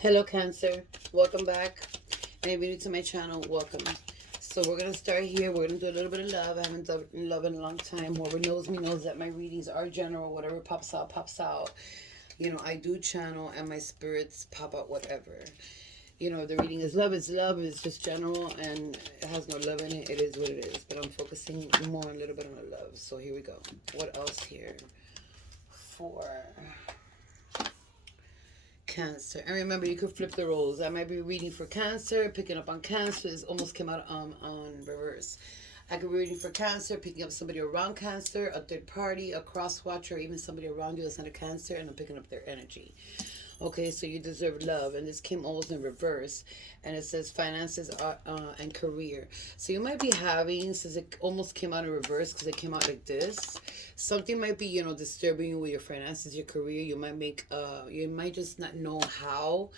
Hello, Cancer. Welcome back. And if you're new to my channel, welcome. So we're going to start here. We're going to do a little bit of love. I haven't done love in a long time. Whoever knows me knows that my readings are general. Whatever pops out, pops out. You know, I do channel and my spirits pop out whatever. You know, the reading is love. It's love. It's just general and it has no love in it. It is what it is. But I'm focusing more a little bit on the love. So here we go. What else here? For Cancer. And remember, you could flip the roles. I might be reading for Cancer, picking up on Cancer. This almost came out on reverse. I could be reading for Cancer, picking up somebody around Cancer, a third party, a cross watcher, or even somebody around you that's not a Cancer, and I'm picking up their energy. Okay, so you deserve love, and this came almost in reverse, and it says finances and career. So you might be having, since it almost came out in reverse because it came out like this, something might be disturbing you with your finances, your career. You might just not know how,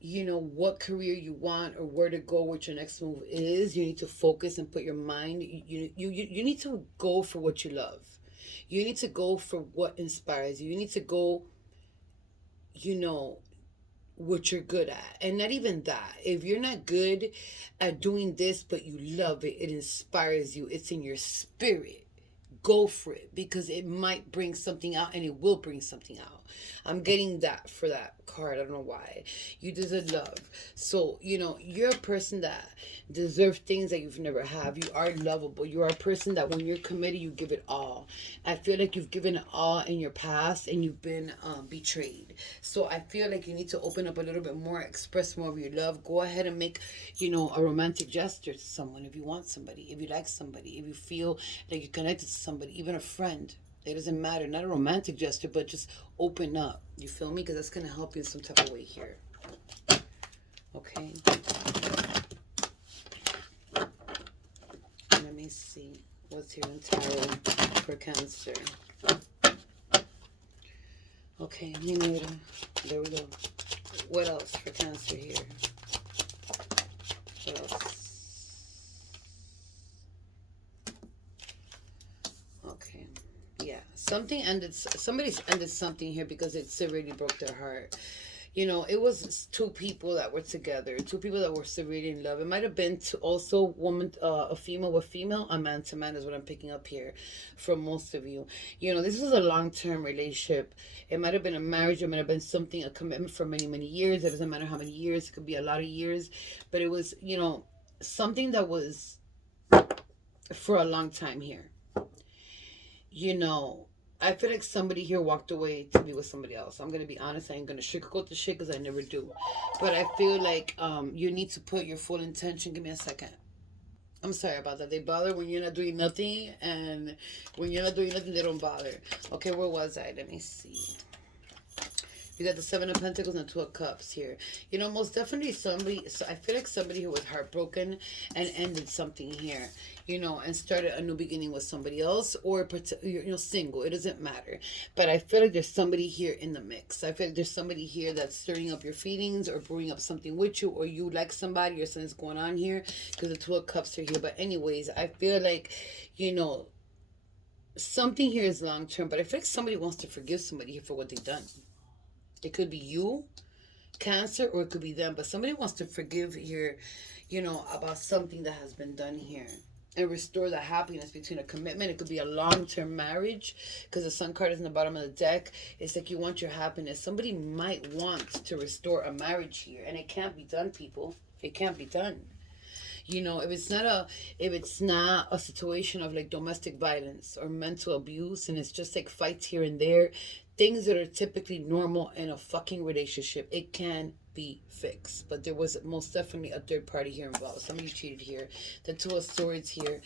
what career you want or where to go, what your next move is. You need to focus and put your mind. You need to go for what you love. You need to go for what inspires you. You need to go you know what you're good at. And not even that, if you're not good at doing this but you love it, it inspires you, it's in your spirit, go for it because it might bring something out, and it will bring something out. I'm getting that for that card. I don't know why. You deserve love. So, you're a person that deserves things that you've never had. You are lovable. You are a person that when you're committed, you give it all. I feel like you've given it all in your past and you've been betrayed. So I feel like you need to open up a little bit more, express more of your love. Go ahead and make, a romantic gesture to someone if you want somebody, if you like somebody, if you feel like you're connected to somebody, even a friend. It doesn't matter. Not a romantic gesture, but just open up. You feel me? Because that's going to help you in some type of way here. Okay. Let me see. What's here in tarot for Cancer? Okay. There we go. What else for Cancer here? What else? Okay. Yeah, somebody's ended something here because it severely broke their heart. It was two people that were together, two people that were severely in love. It might have been also woman, a female with female, a man to man is what I'm picking up here from most of you. This was a long-term relationship. It might have been a marriage. It might have been something, a commitment for many, many years. It doesn't matter how many years. It could be a lot of years. But it was, something that was for a long time here. you know, I feel like somebody here walked away to be with somebody else. I'm gonna be honest. I ain't gonna sugarcoat the shit because I never do. But I feel like you need to put your full intention. Give me a second. I'm sorry about that. They bother when you're not doing nothing, and when you're not doing nothing, they don't bother. Okay, where was I? Let me see. You got the Seven of Pentacles and Two of Cups here. Most definitely somebody. So I feel like somebody who was heartbroken and ended something here. And started a new beginning with somebody else, or single. It doesn't matter. But I feel like there's somebody here in the mix. I feel like there's somebody here that's stirring up your feelings or brewing up something with you, or you like somebody or something's going on here because the Two of Cups are here. But anyways, I feel like, something here is long term. But I feel like somebody wants to forgive somebody here for what they've done. It could be you, Cancer, or it could be them. But somebody wants to forgive here, about something that has been done here. And restore the happiness between a commitment. It could be a long-term marriage because the Sun card is in the bottom of the deck. It's like you want your happiness. Somebody might want to restore a marriage here. And it can't be done, people. It can't be done. If it's not a situation of like domestic violence or mental abuse, and it's just like fights here and there, things that are typically normal in a fucking relationship, it can be fixed. But there was most definitely a third party here involved. Somebody cheated here. The Two of Swords here.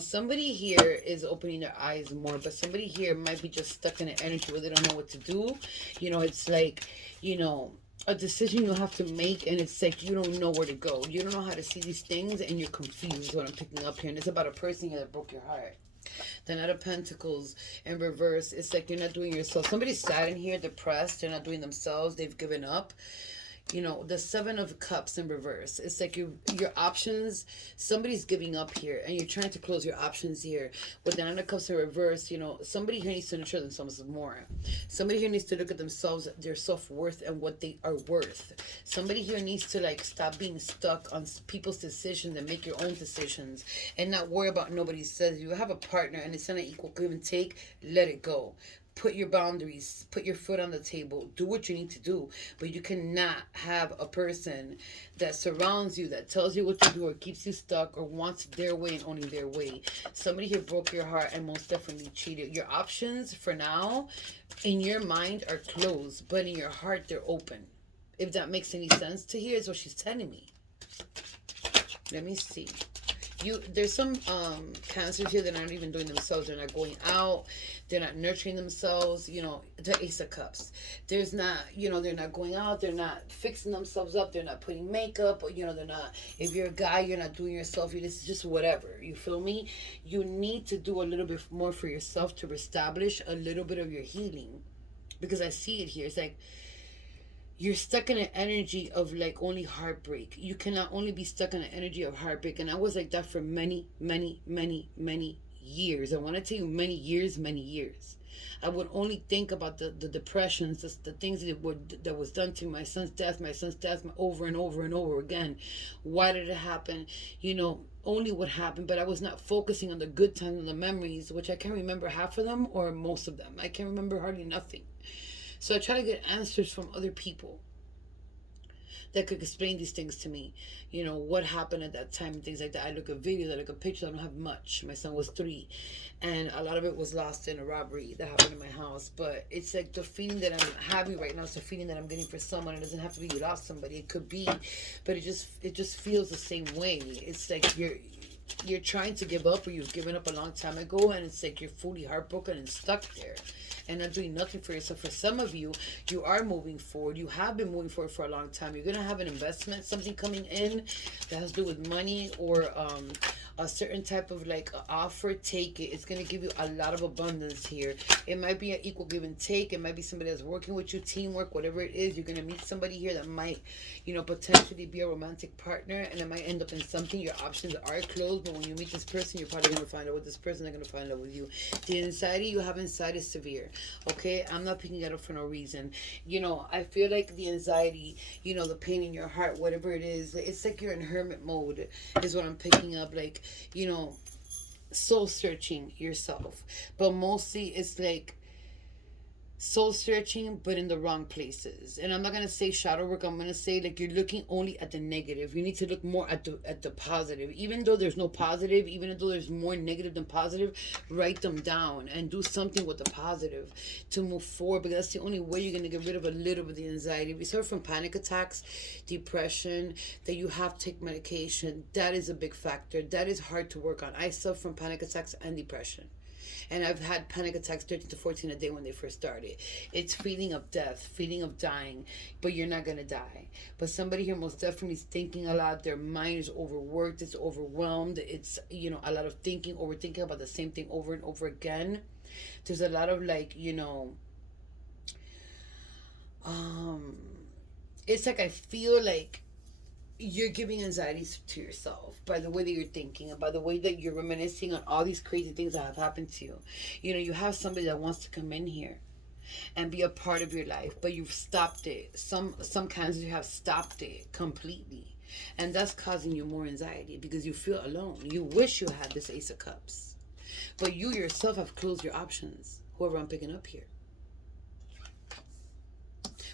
Somebody here is opening their eyes more, but somebody here might be just stuck in an energy where they don't know what to do. It's like, a decision you have to make, and it's like you don't know where to go. You don't know how to see these things, and you're confused. What I'm picking up here, and it's about a person here that broke your heart. The Knight of Pentacles in reverse. It's like you're not doing yourself. Somebody's sad in here, depressed. They're not doing themselves. They've given up. You know, the Seven of Cups in reverse. It's like your options, somebody's giving up here and you're trying to close your options here. With the Nine of Cups in reverse, you know, somebody here needs to nurture themselves more. Somebody here needs to look at themselves, their self-worth, and what they are worth. Somebody here needs to like stop being stuck on people's decisions and make your own decisions and not worry about nobody says. You have a partner and it's not an equal give and take, let it go. Put your boundaries, put your foot on the table, do what you need to do. But you cannot have a person that surrounds you, that tells you what to do or keeps you stuck or wants their way and only their way. Somebody here broke your heart and most definitely cheated. Your options for now in your mind are closed, but in your heart they're open. If that makes any sense to hear, is what she's telling me. Let me see. There's some cancers here that aren't even doing themselves. They're not going out, they're not nurturing themselves. You know, the Ace of Cups, there's not, you know, they're not going out, they're not fixing themselves up, they're not putting makeup, or you know, they're not, if you're a guy, you're not doing yourself. This is just whatever, you feel me? You need to do a little bit more for yourself to establish a little bit of your healing, because I see it here. It's like you're stuck in an energy of like only heartbreak. You cannot only be stuck in an energy of heartbreak. And I was like that for many, many, many, many years. I want to tell you many years, many years. I would only think about the depressions, the things that was done to me, my son's death over and over and over again. Why did it happen? You know, only what happened, but I was not focusing on the good times and the memories, which I can't remember half of them or most of them. I can't remember hardly nothing. So I try to get answers from other people that could explain these things to me. You know, what happened at that time and things like that. I look at videos, I look at pictures. I don't have much. My son was 3. And a lot of it was lost in a robbery that happened in my house. But it's like the feeling that I'm having right now. It's the feeling that I'm getting for someone. It doesn't have to be you lost somebody. It could be. But it just feels the same way. It's like you're trying to give up, or you've given up a long time ago, and it's like you're fully heartbroken and stuck there and not doing nothing for yourself. For some of you, you are moving forward. You have been moving forward for a long time. You're going to have an investment, something coming in that has to do with money, or a certain type of like offer. Take it. It's going to give you a lot of abundance here. It might be an equal give and take. It might be somebody that's working with you, teamwork, whatever it is. You're going to meet somebody here that might, you know, potentially be a romantic partner, and it might end up in something. Your options are closed, but when you meet this person, you're probably going to find out with this person. They're going to find out with you. The anxiety you have inside is severe. Okay, I'm not picking that up for no reason. You know, I feel like the anxiety, you know, the pain in your heart, whatever it is, it's like you're in hermit mode, is what I'm picking up. Like, you know, soul searching yourself. But mostly it's like soul searching, but in the wrong places. And I'm not gonna say shadow work. I'm gonna say like you're looking only at the negative. You need to look more at the positive. Even though there's no positive, even though there's more negative than positive, write them down and do something with the positive to move forward. Because that's the only way you're gonna get rid of a little bit of the anxiety. If you suffer from panic attacks, depression, that you have to take medication, that is a big factor. That is hard to work on. I suffer from panic attacks and depression. And I've had panic attacks 13 to 14 a day when they first started. It's feeling of death, feeling of dying, but you're not going to die. But somebody here most definitely is thinking a lot. Their mind is overworked. It's overwhelmed. It's, you know, a lot of thinking, overthinking about the same thing over and over again. There's a lot of like, you know, it's like I feel like you're giving anxieties to yourself by the way that you're thinking and by the way that you're reminiscing on all these crazy things that have happened to you. You know, you have somebody that wants to come in here and be a part of your life, but you've stopped it. Some cancers, you have stopped it completely, and that's causing you more anxiety because you feel alone. You wish you had this Ace of Cups, but you yourself have closed your options, whoever I'm picking up here.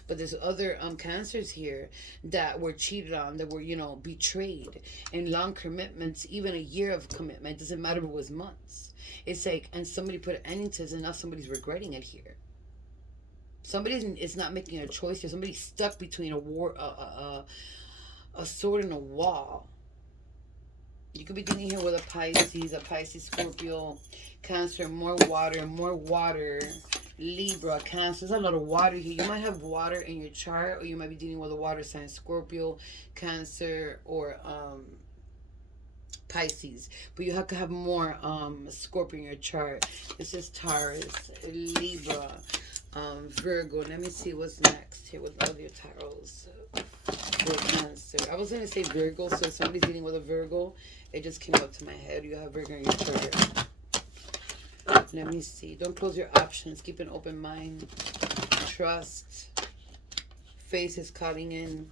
But there's other cancers here that were cheated on, that were, you know, betrayed, and long commitments. Even a year of commitment, doesn't matter if it was months. It's like, and somebody put an ending to this, and now somebody's regretting it here. Somebody is not making a choice here. Somebody's stuck between a sword and a wall. You could be dealing here with a Pisces, Scorpio, Cancer, more water, Libra, Cancer. There's a lot of water here. You might have water in your chart, or you might be dealing with a water sign, Scorpio, Cancer, or Pisces. But you have to have more Scorpio in your chart. This is Taurus, Libra, Virgo. Let me see what's next here with all your tarots. to a Cancer. I was going to say Virgo, so if somebody's dealing with a Virgo, it just came up to my head. You have Virgo in your chart. Let me see. Don't close your options. Keep an open mind. Trust. Faith is calling in.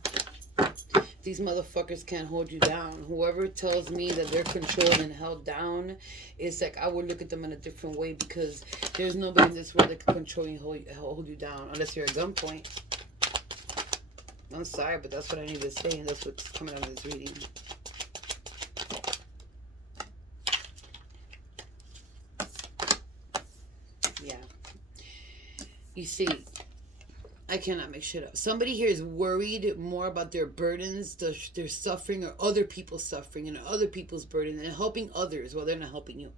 These motherfuckers can't hold you down. Whoever tells me that they're controlled and held down, it's like I would look at them in a different way, because there's nobody in this world that can control you and hold you down unless you're at gunpoint. I'm sorry, but that's what I need to say, and that's what's coming out of this reading. Yeah. You see, I cannot make shit up. Somebody here is worried more about their burdens, their suffering, or other people's suffering and other people's burden, and helping others while they're not helping you.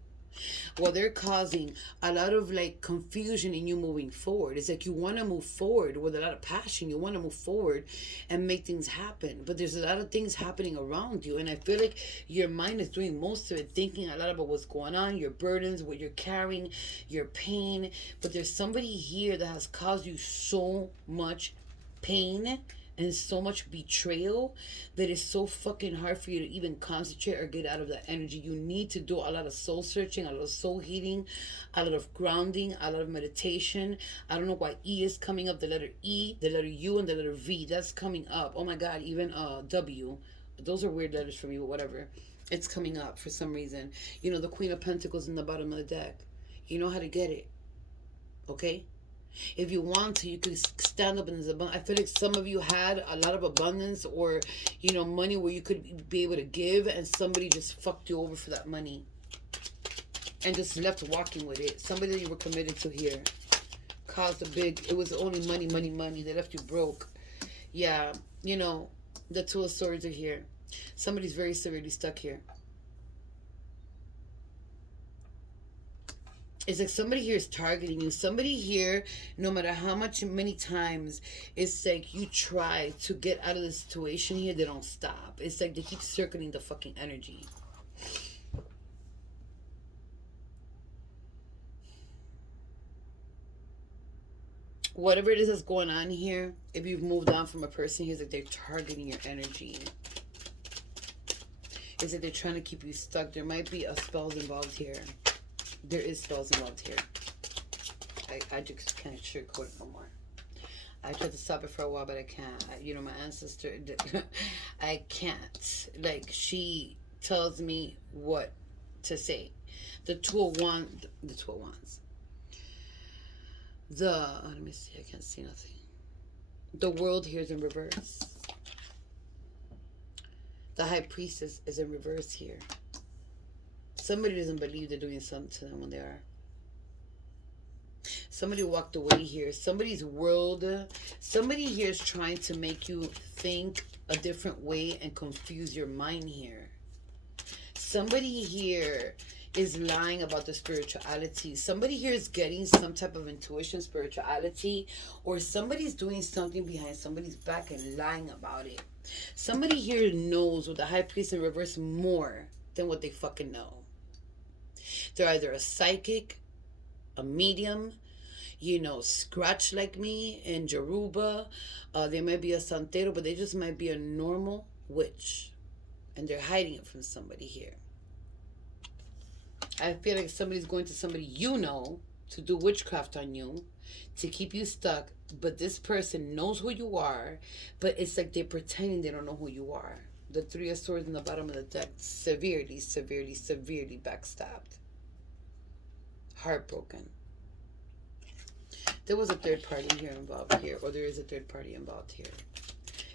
Well, they're causing a lot of like confusion in you moving forward. It's like you want to move forward with a lot of passion. You want to move forward and make things happen. But there's a lot of things happening around you. And I feel like your mind is doing most of it, thinking a lot about what's going on, your burdens, what you're carrying, your pain. But there's somebody here that has caused you so much pain and so much betrayal that it's so fucking hard for you to even concentrate or get out of that energy. You need to do a lot of soul searching, a lot of soul healing, a lot of grounding, a lot of meditation. I don't know why E is coming up. The letter E, the letter U, and the letter V. That's coming up. Oh my God, even W. Those are weird letters for me, but whatever. It's coming up for some reason. You know, the Queen of Pentacles in the bottom of the deck. You know how to get it. Okay? If you want to, you could stand up in this abundance. I feel like some of you had a lot of abundance, or, you know, money where you could be able to give, and somebody just fucked you over for that money and just left walking with it. Somebody that you were committed to here caused a big, it was only money, money, money. They left you broke. Yeah, you know, the Two of Swords are here. Somebody's very severely stuck here. It's like somebody here is targeting you. Somebody here, no matter how many times, it's like you try to get out of the situation here, they don't stop. It's like they keep circling the fucking energy. Whatever it is that's going on here, if you've moved on from a person here, it's like they're targeting your energy. It's like they're trying to keep you stuck. There might be a spells involved here. There is spells involved here. I just can't sugarcoat it no more. I tried to stop it for a while, but I can't. You know, my ancestor, I can't. Like, she tells me what to say. The Two of Wands. Let me see. I can't see nothing. The World here is in reverse. The High Priestess is in reverse here. Somebody doesn't believe they're doing something to them when they are. Somebody walked away here. Somebody's world. Somebody here is trying to make you think a different way and confuse your mind here. Somebody here is lying about the spirituality. Somebody here is getting some type of intuition, spirituality, or somebody's doing something behind somebody's back and lying about it. Somebody here knows with the High Priest in reverse more than what they fucking know. They're either a psychic, a medium, you know, scratch like me in Yoruba. They might be a santero, but they just might be a normal witch. And they're hiding it from somebody here. I feel like somebody's going to somebody you know to do witchcraft on you, to keep you stuck. But this person knows who you are, but it's like they're pretending they don't know who you are. The Three of Swords in the bottom of the deck. Severely, severely, severely backstabbed. Heartbroken. There was a third party here involved here, or there is a third party involved here.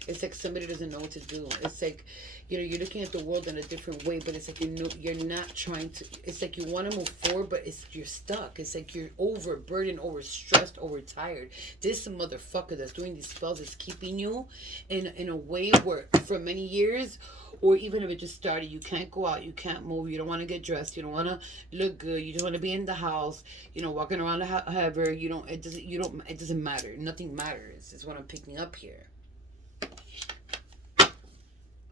It's like somebody doesn't know what to do. It's like, you know, you're looking at the world in a different way, but it's like you're not trying to. It's like you want to move forward, but you're stuck. It's like you're overburdened, overstressed, overtired. This motherfucker that's doing these spells is keeping you in a way where for many years, or even if it just started, you can't go out, you can't move, you don't want to get dressed, you don't want to look good, you just want to be in the house, you know, walking around however, it doesn't matter. Nothing matters. Is what I'm picking up here.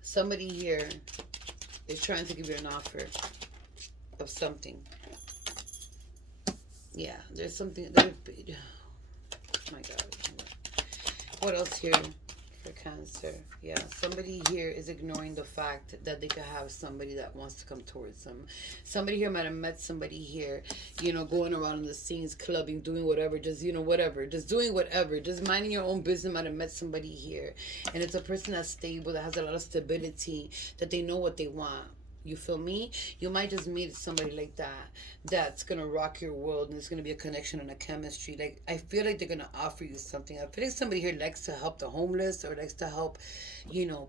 Somebody here is trying to give you an offer of something. Yeah, there's something. Oh my God. What else here for Cancer? Cancer. Yeah, somebody here is ignoring the fact that they could have somebody that wants to come towards them. Somebody here might have met somebody here, going around in the scenes, clubbing, doing whatever, just, whatever, just doing whatever, just minding your own business, might have met somebody here. And it's a person that's stable, that has a lot of stability, that they know what they want. You feel me? You might just meet somebody like that that's gonna rock your world, and there's gonna be a connection and a chemistry. Like, I feel like they're gonna offer you something. I feel like somebody here likes to help the homeless, or likes to help,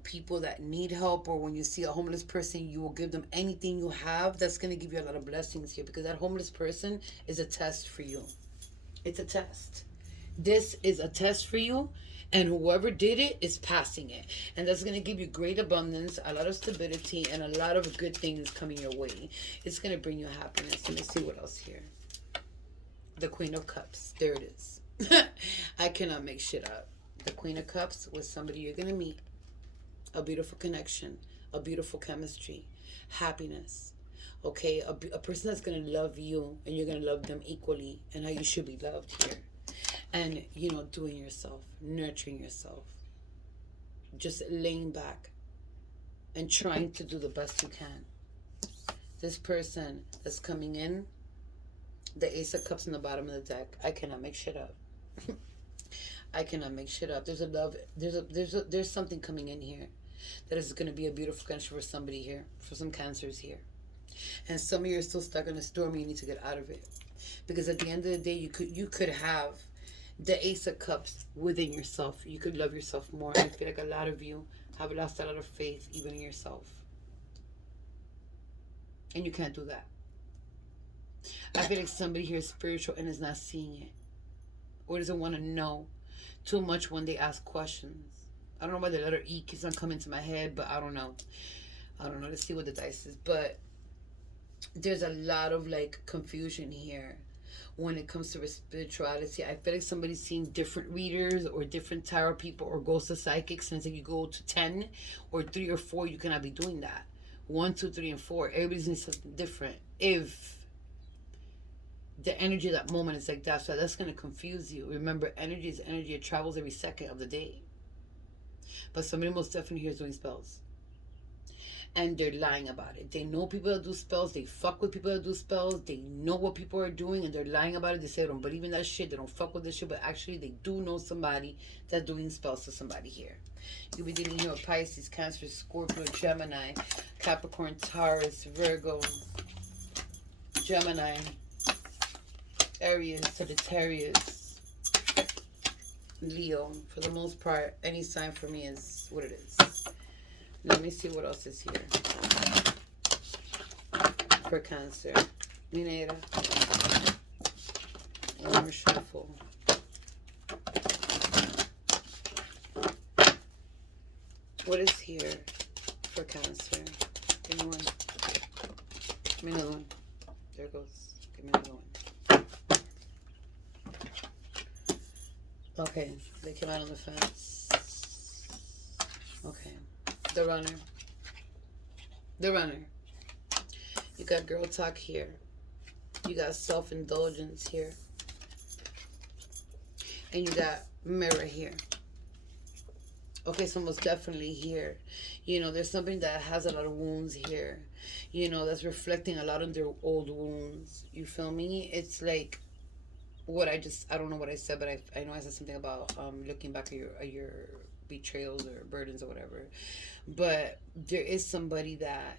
people that need help. Or when you see a homeless person, you will give them anything you have. That's gonna give you a lot of blessings here, because that homeless person is a test for you. It's a test. This is a test for you, and whoever did it is passing it. And that's going to give you great abundance, a lot of stability, and a lot of good things coming your way. It's going to bring you happiness. Let me see what else here. The Queen of Cups. There it is. I cannot make shit up. The Queen of Cups was somebody you're going to meet. A beautiful connection. A beautiful chemistry. Happiness. Okay? A person that's going to love you, and you're going to love them equally, and how you should be loved here. And, doing yourself, nurturing yourself, just laying back and trying to do the best you can. This person that's coming in, the Ace of Cups in the bottom of the deck, I cannot make shit up. I cannot make shit up. There's a love, there's something coming in here that is going to be a beautiful connection for somebody here, for some Cancers here. And some of you are still stuck in a storm, and you need to get out of it. Because at the end of the day, you could have the Ace of Cups within yourself. You could love yourself more. I feel like a lot of you have lost a lot of faith even in yourself. And you can't do that. I feel like somebody here is spiritual and is not seeing it. Or doesn't want to know too much when they ask questions. I don't know why the letter E keeps on coming to my head, but I don't know. Let's see what the dice is. But there's a lot of confusion here when it comes to spirituality. I feel like somebody's seeing different readers or different tarot people or ghosts of psychics. And it's like you go to 10 or 3 or 4, you cannot be doing that. 1, 2, 3, and 4. Everybody's in something different. If the energy of that moment is like that, so that's going to confuse you. Remember, energy is energy. It travels every second of the day. But somebody most definitely here is doing spells. And they're lying about it. They know people that do spells. They fuck with people that do spells. They know what people are doing, and they're lying about it. They say they don't believe in that shit. They don't fuck with this shit. But actually, they do know somebody that's doing spells to somebody here. You'll be dealing here with Pisces, Cancer, Scorpio, Gemini, Capricorn, Taurus, Virgo, Gemini, Aries, Sagittarius, Leo. For the most part, any sign for me is what it is. Let me see what else is here for Cancer. Minera. One more shuffle. What is here for Cancer? Give me one. Give me another one. There it goes. Give me another one. Okay, they came out on the fence. Okay. The Runner. The Runner. You got girl talk here. You got self-indulgence here. And you got Mirror here. Okay, so most definitely here. There's something that has a lot of wounds here. That's reflecting a lot of their old wounds. You feel me? It's like I don't know what I said, but I know I said something about looking back at your betrayals or burdens or whatever. But there is somebody that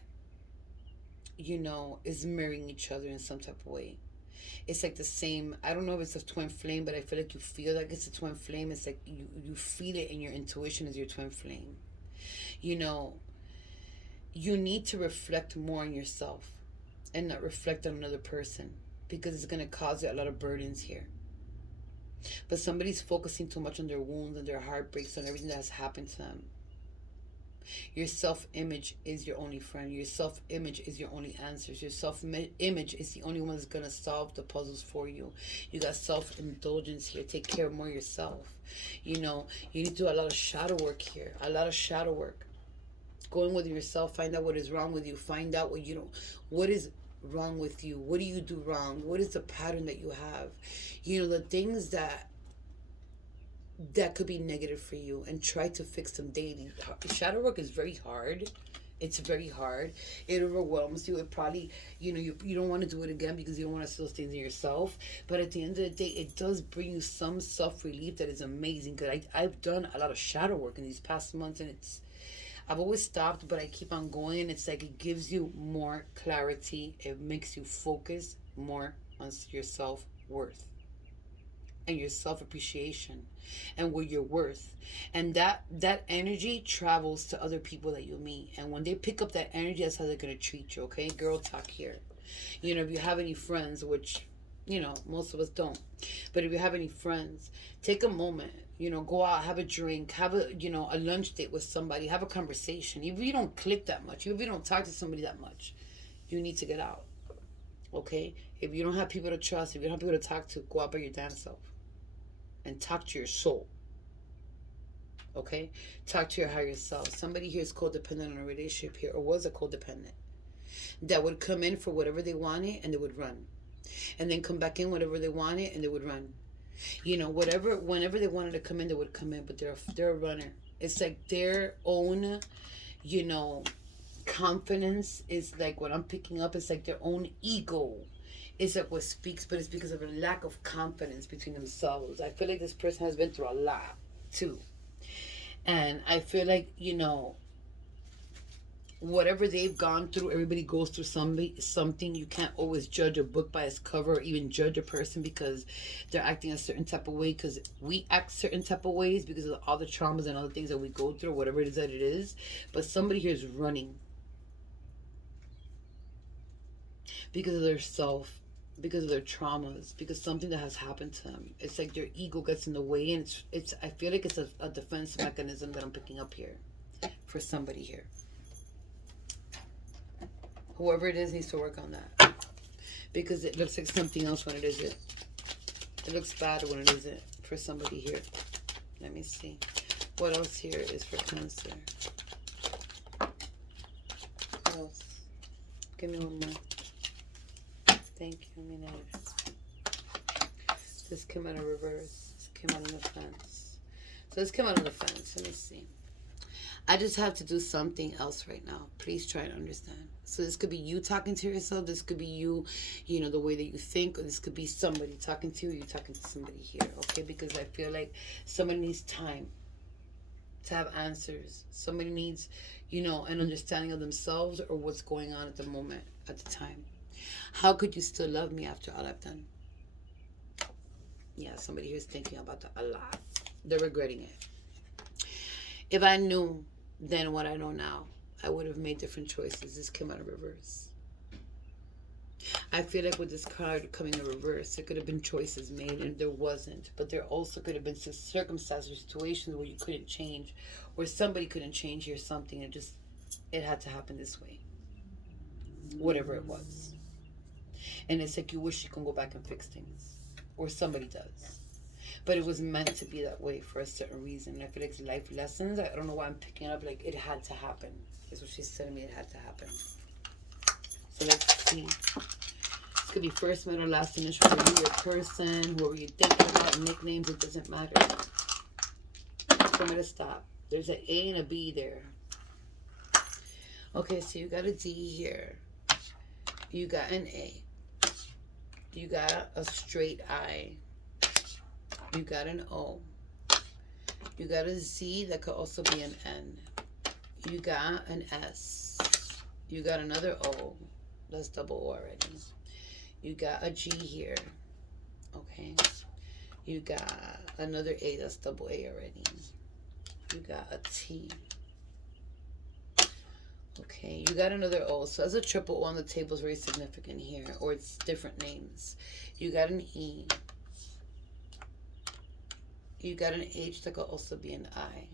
is mirroring each other in some type of way. It's like the same, I don't know if it's a twin flame, but I feel like you feel like it's a twin flame. It's like you feel it in your intuition as your twin flame. You need to reflect more on yourself and not reflect on another person, because it's going to cause you a lot of burdens here. But somebody's focusing too much on their wounds and their heartbreaks and everything that has happened to them. Your self-image is your only friend. Your self-image is your only answers. Your self-image is the only one that's going to solve the puzzles for you. You got self-indulgence here. Take care more of yourself. You need to do a lot of shadow work here. A lot of shadow work. Going with yourself. Find out what is wrong with you. Find out what is wrong with you. What do you do wrong? What is the pattern that you have? The things that that could be negative for you, and try to fix them daily. Shadow work is very hard. It's very hard. It overwhelms you. It probably, you don't want to do it again because you don't want to still things in yourself. But at the end of the day, it does bring you some self relief that is amazing. Because I've done a lot of shadow work in these past months, and I've always stopped, but I keep on going. It's like it gives you more clarity. It makes you focus more on your self worth and your self appreciation and what you're worth. And that energy travels to other people that you meet. And when they pick up that energy, that's how they're gonna treat you, okay? Girl talk here. If you have any friends, which most of us don't. But if you have any friends, take a moment, go out, have a drink, have a lunch date with somebody, have a conversation. If you don't click that much, if you don't talk to somebody that much, you need to get out. Okay? If you don't have people to trust, if you don't have people to talk to, go out by your damn self and talk to your soul. Okay? Talk to your higher self. Somebody here is codependent on a relationship here, or was a codependent, that would come in for whatever they wanted and they would run. And then come back in whatever they wanted and they would run. Whenever they wanted to come in, they would come in, but they're a runner. It's like their own, you know, confidence is like what I'm picking up. It's like their own ego is like what speaks, but it's because of a lack of confidence between themselves. I feel like this person has been through a lot too. And I feel like, whatever they've gone through, everybody goes through something. You can't always judge a book by its cover, or even judge a person because they're acting a certain type of way, because we act certain type of ways because of all the traumas and other things that we go through, whatever it is that it is. But somebody here is running because of their self, because of their traumas, because something that has happened to them. It's like their ego gets in the way, and it's I feel like it's a defense mechanism that I'm picking up here for somebody here. Whoever it is needs to work on that, because it looks like something else when it isn't. It looks bad when it isn't for somebody here. Let me see. What else here is for Cancer? What else? Give me one more. Thank you. Let me know. This came out of reverse. This came out of the fence. So this came out of the fence. Let me see. I just have to do something else right now. Please try to understand. So this could be you talking to yourself. This could be you, the way that you think. Or this could be somebody talking to you. You're talking to somebody here, okay? Because I feel like somebody needs time to have answers. Somebody needs, an understanding of themselves or what's going on at the moment, at the time. How could you still love me after all I've done? Yeah, somebody here is thinking about that a lot. They're regretting it. If I knew then what I know now, I would have made different choices. This came out of reverse. I feel like with this card coming in reverse, there could have been choices made and there wasn't. But there also could have been circumstances or situations where you couldn't change, or somebody couldn't change or something. It had to happen this way. Whatever it was. And it's like you wish you can go back and fix things. Or somebody does. But it was meant to be that way for a certain reason. I feel like it's life lessons. I don't know why I'm picking up. Like, it had to happen. Is what she's telling me. It had to happen. So let's see. This could be first, middle, last initial for you, your person, whoever you're thinking about, nicknames. It doesn't matter. So I'm going to stop. There's an A and a B there. Okay, so you got a D here. You got an A. You got a straight I. You got an O. You got a Z that could also be an N. You got an S. You got another O. That's double O already. You got a G here. Okay. You got another A. That's double A already. You got a T. Okay. You got another O. So as a triple O on the table is very significant here. Or it's different names. You got an E. You got an H that could also be an I.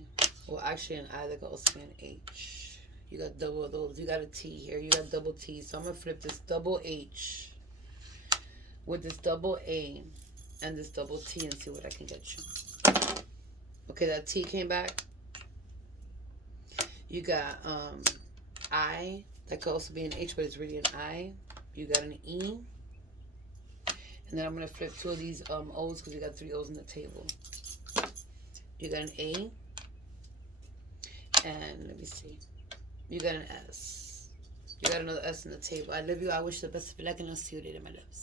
Well, actually an I that could also be an H. You got double of those. You got a T here. You got double T. So I'm going to flip this double H with this double A and this double T and see what I can get you. Okay, that T came back. You got I that could also be an H, but it's really an I. You got an E. And then I'm going to flip two of these O's because we got three O's on the table. You got an A. And let me see. You got an S. You got another S on the table. I love you. I wish you the best of luck, and I'll see you later, my loves.